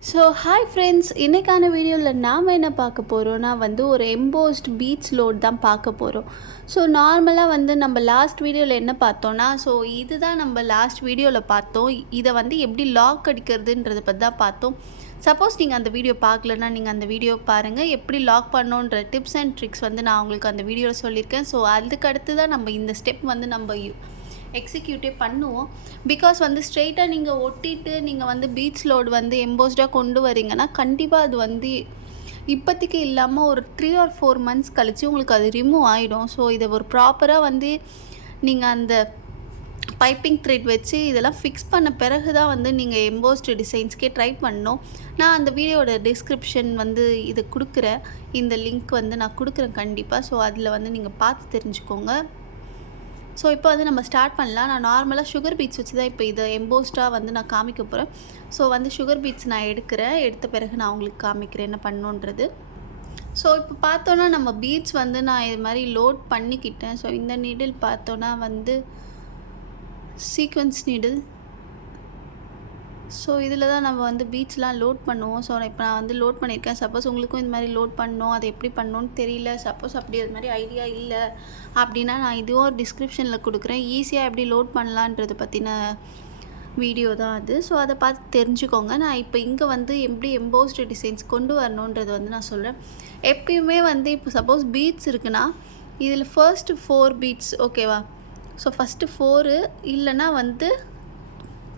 Hi friends, இன்றைக்கான வீடியோவில் நாம் என்ன பார்க்க போகிறோன்னா ஒரு எம்போஸ்ட் பீட்ஸ் லோட் தான் பார்க்க போகிறோம். நார்மலாக நம்ம லாஸ்ட் வீடியோவில் என்ன பார்த்தோன்னா இதுதான் நம்ம லாஸ்ட் வீடியோவில் பார்த்தோம். இதை எப்படி லாக் அடிக்கிறதுன்றதை பற்றி தான் பார்த்தோம். சப்போஸ் நீங்கள் அந்த வீடியோ பார்க்கலன்னா நீங்கள் அந்த வீடியோ பாருங்கள். எப்படி லாக் பண்ணோன்ற டிப்ஸ் அண்ட் ட்ரிக்ஸ் நான் உங்களுக்கு அந்த வீடியோவில் சொல்லியிருக்கேன். அதுக்கு அடுத்து தான் நம்ம இந்த ஸ்டெப் நம்ம எக்ஸிக்யூட்டே பண்ணுவோம். பிகாஸ் ஸ்ட்ரெயிட்டாக நீங்கள் ஒட்டிட்டு நீங்கள் பீட்ஸ் லோடு எம்போஸ்டாக கொண்டு வரீங்கன்னா கண்டிப்பாக அது இப்போதைக்கு இல்லாமல் ஒரு 3 or 4 months கழித்து உங்களுக்கு அது ரிமூவ் ஆகிடும். இதை ஒரு ப்ராப்பராக நீங்கள் அந்த பைப்பிங் த்ரெட் வச்சு இதெல்லாம் ஃபிக்ஸ் பண்ண பிறகு தான் நீங்கள் எம்போஸ்டு டிசைன்ஸ்க்கே ட்ரை பண்ணணும். நான் அந்த வீடியோட டிஸ்கிரிப்ஷன் இதை கொடுக்குறேன். இந்த லிங்க் நான் கொடுக்குறேன் கண்டிப்பாக. அதில் நீங்கள் பார்த்து தெரிஞ்சுக்கோங்க. இப்போ நம்ம ஸ்டார்ட் பண்ணலாம். நான் நார்மலாக சுகர் பீட்ஸ் வச்சு தான் இப்போ இதை எம்போஸ்டாக நான் காமிக்க போகிறேன். சுகர் பீட்ஸ் நான் எடுத்த பிறகு நான் உங்களுக்கு காமிக்கிறேன் என்ன பண்ணணுன்றது. இப்போ பார்த்தோன்னா நம்ம பீட்ஸ் நான் இது மாதிரி லோட் பண்ணிக்கிட்டேன். இந்த நீடில் பார்த்தோன்னா சீக்வென்ஸ் நீடில். இதில் தான் நம்ம பீட்ஸ்லாம் லோட் பண்ணுவோம். இப்போ நான் லோட் பண்ணியிருக்கேன். சப்போஸ் உங்களுக்கும் இந்த மாதிரி லோட் பண்ணணும், அதை எப்படி பண்ணணும்னு தெரியல, சப்போஸ் அப்படி அது மாதிரி ஐடியா இல்லை அப்படின்னா நான் இதுவும் ஒரு டிஸ்கிரிப்ஷனில் கொடுக்குறேன். ஈஸியாக எப்படி லோட் பண்ணலான்றதை பற்றின வீடியோ தான் அது. அதை பார்த்து தெரிஞ்சுக்கோங்க. நான் இப்போ இங்கே எப்படி எம்போஸ்டு டிசைன்ஸ் கொண்டு வரணுன்றது நான் சொல்கிறேன். எப்பயுமே இப்போ சப்போஸ் பீட்ஸ் இருக்குன்னா இதில் ஃபர்ஸ்ட்டு 4 பீட்ஸ் ஓகேவா. ஃபஸ்ட்டு 4 இல்லைன்னா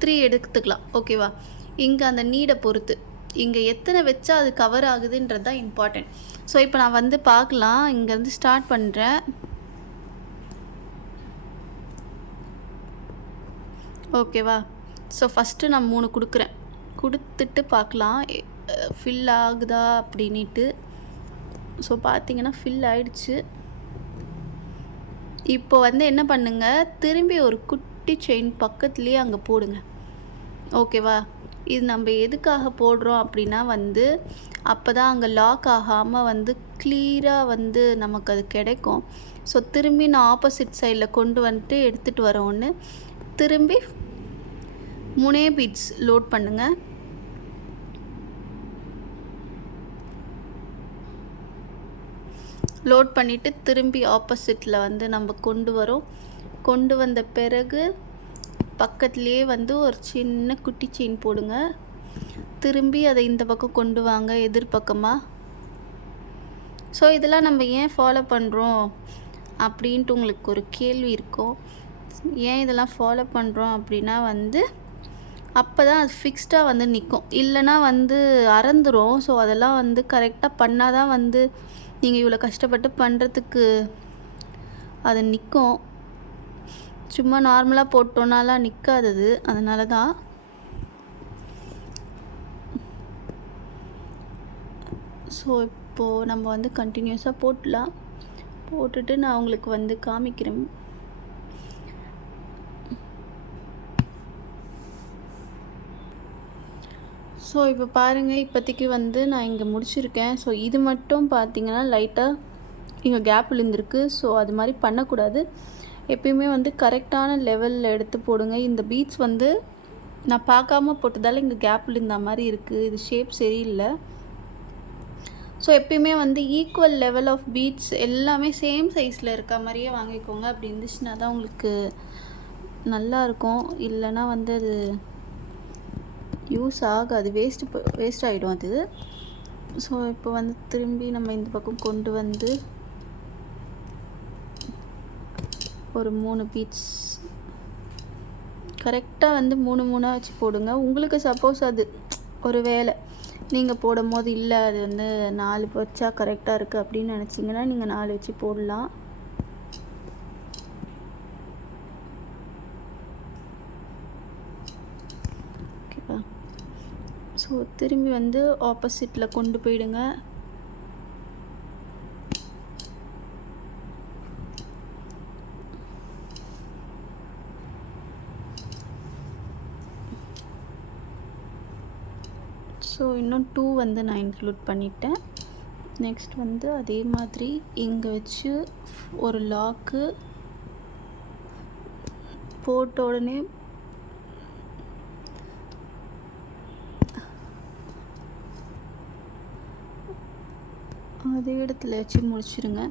3 எடுத்துக்கலாம் ஓகேவா. இங்கே அந்த நீடை பொறுத்து இங்கே எத்தனை வச்சா அது கவர் ஆகுதுன்றது தான் இம்பார்ட்டண்ட். இப்போ நான் பார்க்கலாம். இங்கேருந்து ஸ்டார்ட் பண்ணுறேன். ஓகேவா. ஃபஸ்ட்டு நான் 3 கொடுக்குறேன். கொடுத்துட்டு பார்க்கலாம் ஃபில் ஆகுதா அப்படின்ட்டு. பார்த்தீங்கன்னா ஃபில் ஆயிடுச்சு. இப்போ என்ன பண்ணுங்கள், திரும்பி ஒரு குட்டி செயின் பக்கத்துலேயே அங்கே போடுங்க ஓகேவா. இது நம்ம எதுக்காக போடுறோம் அப்படின்னா அப்போ தான் அங்கே லாக் ஆகாமல் கிளியராக நமக்கு அது கிடைக்கும். திரும்பி நான் ஆப்போசிட் சைடில் கொண்டு எடுத்துகிட்டு வர ஒன்று திரும்பி 3 பீட்ஸ் லோட் பண்ணுங்கள். லோட் பண்ணிவிட்டு திரும்பி ஆப்போசிட்டில் நம்ம கொண்டு வந்த பிறகு பக்கத்துலேயே ஒரு சின்ன குட்டி செயின் போடுங்க. திரும்பி அதை இந்த பக்கம் கொண்டு வாங்க எதிர்பக்கமாக. இதெல்லாம் நம்ம ஏன் ஃபாலோ பண்ணுறோம் அப்படின்ட்டு உங்களுக்கு ஒரு கேள்வி இருக்கும். ஏன் இதெல்லாம் ஃபாலோ பண்ணுறோம் அப்படின்னா அப்போ தான் அது ஃபிக்ஸ்டாக நிற்கும். இல்லைன்னா அறந்துடும். அதெல்லாம் கரெக்டாக பண்ணால் தான் நீங்கள் இவ்வளோ கஷ்டப்பட்டு பண்ணுறதுக்கு அது நிற்கும். சும்மா நார்மலாக போட்டோன்னாலாம் நிற்காதது. அதனால தான் இப்போது நம்ம கண்டினியூஸாக போட்டுட்டு நான் உங்களுக்கு காமிக்கிறேன். இப்போ பாருங்கள், இப்போதைக்கு நான் இங்கே முடிச்சிருக்கேன். இது மட்டும் பார்த்தீங்கன்னா லைட்டாக இங்கே கேப் விழுந்திருக்கு. அது மாதிரி பண்ணக்கூடாது. எப்பயுமே கரெக்டான லெவலில் எடுத்து போடுங்க. இந்த பீட்ஸ் நான் பார்க்காம போட்டதால் இங்கே கேப் விழுந்த மாதிரி இருக்குது. இது ஷேப் சரியில்லை. எப்பயுமே ஈக்குவல் லெவல் ஆஃப் பீட்ஸ் எல்லாமே சேம் சைஸில் இருக்க மாதிரியே வாங்கிக்கோங்க. அப்படி இருந்துச்சுன்னா தான் உங்களுக்கு நல்லாயிருக்கும். இல்லைன்னா அது யூஸ் ஆகாது, வேஸ்ட் ஆகிடும் அது. இப்போ திரும்பி நம்ம இந்த பக்கம் கொண்டு ஒரு 3 பீட்ஸ் கரெக்டாக 3 வச்சு போடுங்க. உங்களுக்கு சப்போஸ் அது ஒரு வேளை நீங்கள் போடும் போது இல்லை அது 4 வச்சா கரெக்டாக இருக்குது அப்படின்னு நினச்சிங்கன்னா நீங்கள் 4 வச்சு போடலாம். ஓகேவா. திரும்பி ஆப்போசிட்டில் கொண்டு போயிடுங்க. இன்னும் 2 நான் இன்க்ளூட் பண்ணிட்டேன். நெக்ஸ்ட் அதே மாதிரி இங்கே வச்சு ஒரு லாக்கு போட்ட உடனே அதே இடத்துல வச்சு முடிச்சிருங்க.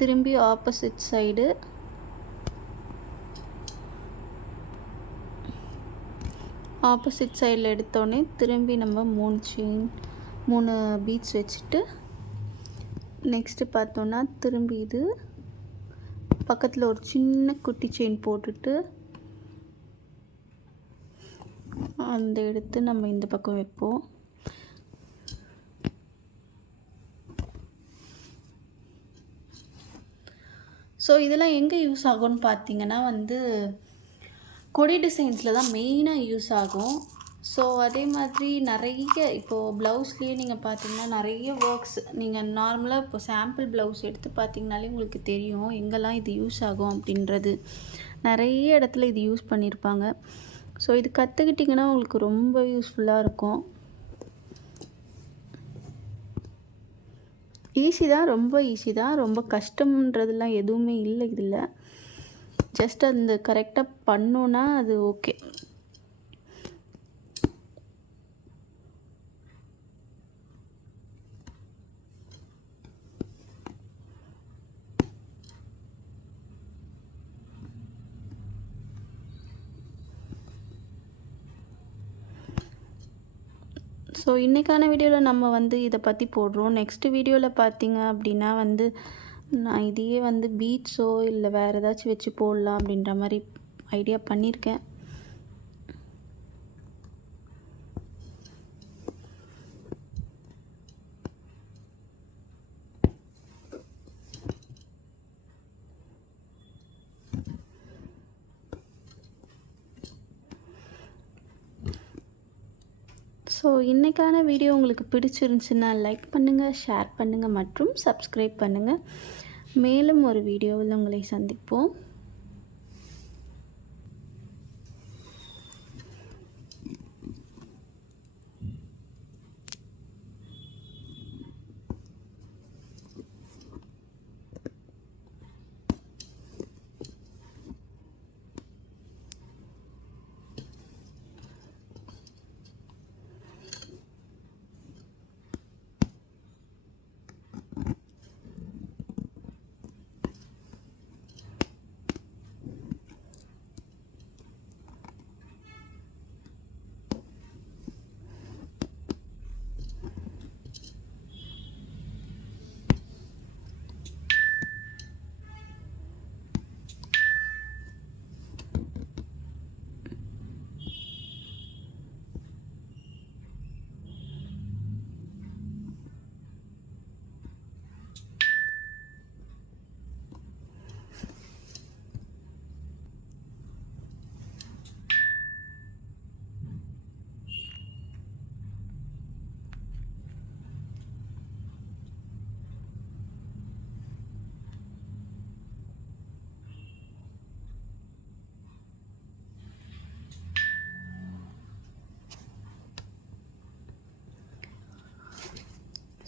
திரும்பி ஆப்போசிட் சைடு சைடில் எடுத்தோடனே திரும்பி நம்ம 3 பீட்ஸ் வச்சுட்டு நெக்ஸ்ட்டு பார்த்தோன்னா திரும்பி இது பக்கத்தில் ஒரு சின்ன குட்டி செயின் போட்டுட்டு அந்த எடுத்து நம்ம இந்த பக்கம் வைப்போம். ஸோ இதெல்லாம் எங்கே யூஸ் ஆகும்னு பார்த்தீங்கன்னா கொடி டிசைன்ஸில் தான் மெயினாக யூஸ் ஆகும். ஸோ அதே மாதிரி நிறைய இப்போது ப்ளவுஸ்லேயே நீங்கள் பார்த்தீங்கன்னா நிறைய ஒர்க்ஸ் நீங்கள் நார்மலாக இப்போ சாம்பிள் ப்ளவுஸ் எடுத்து பார்த்தீங்கனாலே உங்களுக்கு தெரியும் எங்கெல்லாம் இது யூஸ் ஆகும் அப்படின்றது. நிறைய இடத்துல இது யூஸ் பண்ணியிருப்பாங்க. ஸோ இது கற்றுக்கிட்டிங்கன்னா உங்களுக்கு ரொம்ப யூஸ்ஃபுல்லாக இருக்கும். ஈஸி தான், ரொம்ப ஈஸி தான். ரொம்ப கஷ்டம்ன்றதுலாம் எதுவுமே இல்லை இதில். ஜஸ்ட் அந்த கரெக்டாக பண்ணோன்னா அது ஓகே. ஸோ இன்றைக்கான வீடியோவில் நம்ம இதை பற்றி போடுறோம். நெக்ஸ்ட்டு வீடியோவில் பார்த்தீங்க அப்படின்னா நான் இதையே பீட்ஸோ இல்லை வேறு ஏதாச்சும் வச்சு போடலாம் அப்படின்ற மாதிரி ஐடியா பண்ணியிருக்கேன். ஸோ இன்றைக்கான வீடியோ உங்களுக்கு பிடிச்சிருந்துச்சுன்னா லைக் பண்ணுங்கள், ஷேர் பண்ணுங்கள் மற்றும் சப்ஸ்கிரைப் பண்ணுங்கள். மேலும் ஒரு வீடியோவில் உங்களை சந்திப்போம்.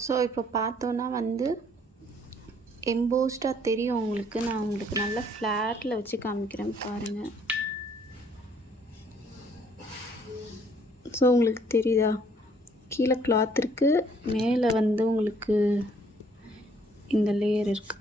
ஸோ இப்போ பார்த்தோன்னா எம்போஸ்டாக தெரியும் உங்களுக்கு. நான் உங்களுக்கு நல்லா ஃப்ளாட்டில் வச்சு காமிக்கிறேன் பாருங்கள். ஸோ உங்களுக்கு தெரியுதா, கீழே கிளாத் இருக்குது, மேலே உங்களுக்கு இந்த லேயர் இருக்குது.